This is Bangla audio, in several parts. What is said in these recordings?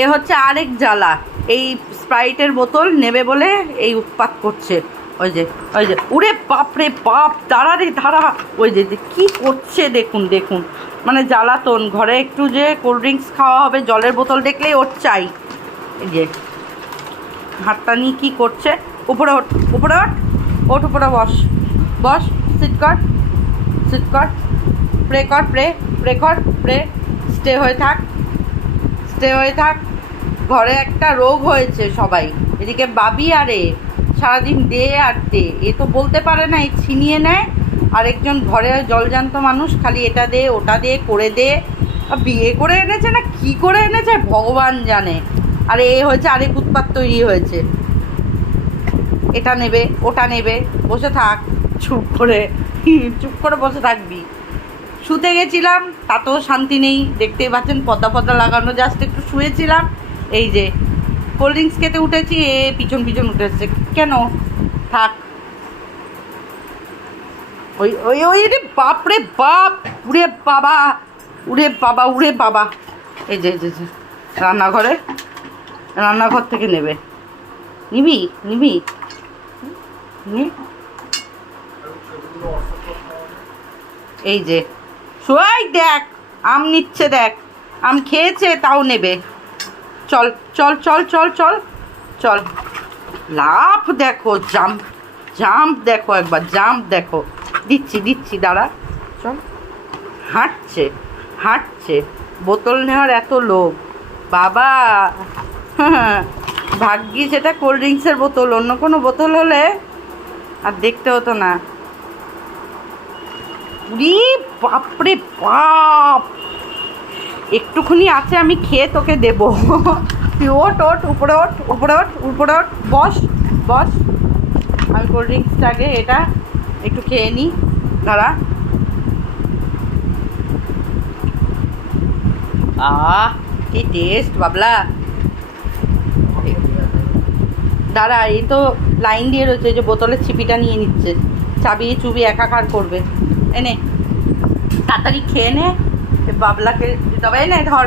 এ হচ্ছে আরেক জ্বালা, এই স্প্রাইটের বোতল নেবে বলে এই উৎপাত করছে। ওই যে উড়ে বাপরে বাপ, দাঁড়া রে দাঁড়া। ওই যে কি করছে দেখুন দেখুন, মানে জ্বালাতন। ঘরে একটু যে কোল্ড ড্রিঙ্কস খাওয়া হবে, জলের বোতল দেখলেই ওর চাই। এই যে হাতটা নিয়ে কী করছে। উপরে ওঠ, উপরে ওঠ, ওঠ, উপরে বস, বস, সিট কর, সিট কর, প্রে কর, প্রে প্রে কর, প্রে, স্টে হয়ে থাক, স্টে হয়ে থাক। ঘরে একটা রোগ হয়েছে সবাই, এদিকে বাবি আরে সারাদিন দে আর দে, এ তো বলতে পারে না, এই ছিনিয়ে নেয়। আরেকজন ঘরে জলজান্ত মানুষ, খালি এটা দে ওটা দে করে দে। বিয়ে করে এনেছে না কি করে এনেছে ভগবান জানে। আর এ হয়েছে আরেক উৎপাত তৈরি হয়েছে, এটা নেবে ওটা নেবে। বসে থাক চুপ করে, চুপ করে বসে থাকবি। শুতে গেছিলাম তাতেও শান্তি নেই, দেখতেই পাচ্ছেন পর্দা পর্দা লাগানো, জাস্ট একটু শুয়েছিলাম। এই যে কোল্ড ড্রিঙ্কস খেতে উঠেছি, এ পিছন পিছন উঠেছে কেন। থাক, ওই ওই ওই রে বাপরে বাপ, উড়ে বাবা, উড়ে বাবা, উড়ে বাবা। এই যে রান্নাঘরে, রান্নাঘর থেকে নেবে, নিবি নিবি নি। এই যে শোয়াই দেখ, আম নিচ্ছে দেখ, আম খেয়েছে তাও নেবে। চল চল চল চল চল চল, লাফ দেখো, জাম্প জাম্প দেখো, একবার জাম্প দেখো। দিচ্ছি দিচ্ছি দাঁড়া, চল। হাঁটছে হাঁটছে, বোতল নেওয়ার এত লোভ বাবা। ভাগ্যিস এটা কোল্ড ড্রিঙ্কসের বোতল, অন্য কোনো বোতল হলে আর দেখতে হতো না। উরি বাপরে বাপ, একটুখানি আছে আমি খেয়ে তোকে দেবো। তুই ওঠ ওঠ, উপরে ওঠ, উপরে ওঠ, উপরে ওঠ, বস বস। আমি কোল্ড ড্রিঙ্কসটাকে এটা একটু খেয়ে নিই, দাঁড়া। কি টেস্ট বাবলা। দাঁড়া, এই তো লাইন দিয়ে রয়েছে, যে বোতলের ছিপিটা নিয়ে নিচ্ছে, চাবি চুবি একাকার করবে। এনে তাড়াতাড়ি খেয়ে নে, বাবলাকে দিতে হবে। এনে ধর,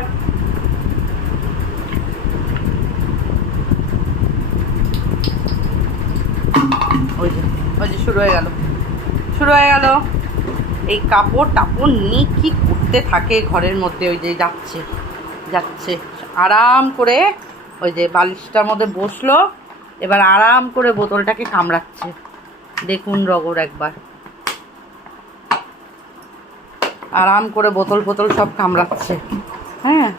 ওই যে শুরু হয়ে গেল, শুরু হয়ে গেল। এই কাপড় টাপড় নিয়ে কী করতে থাকে ঘরের মধ্যে। ওই যে যাচ্ছে যাচ্ছে আরাম করে, ওই যে বালিশটার মধ্যে বসলো, এবার আরাম করে বোতলটাকে কামড়াচ্ছে। দেখুন রগর একবার, আরাম করে বোতল ফোতল সব কামড়াচ্ছে। হ্যাঁ।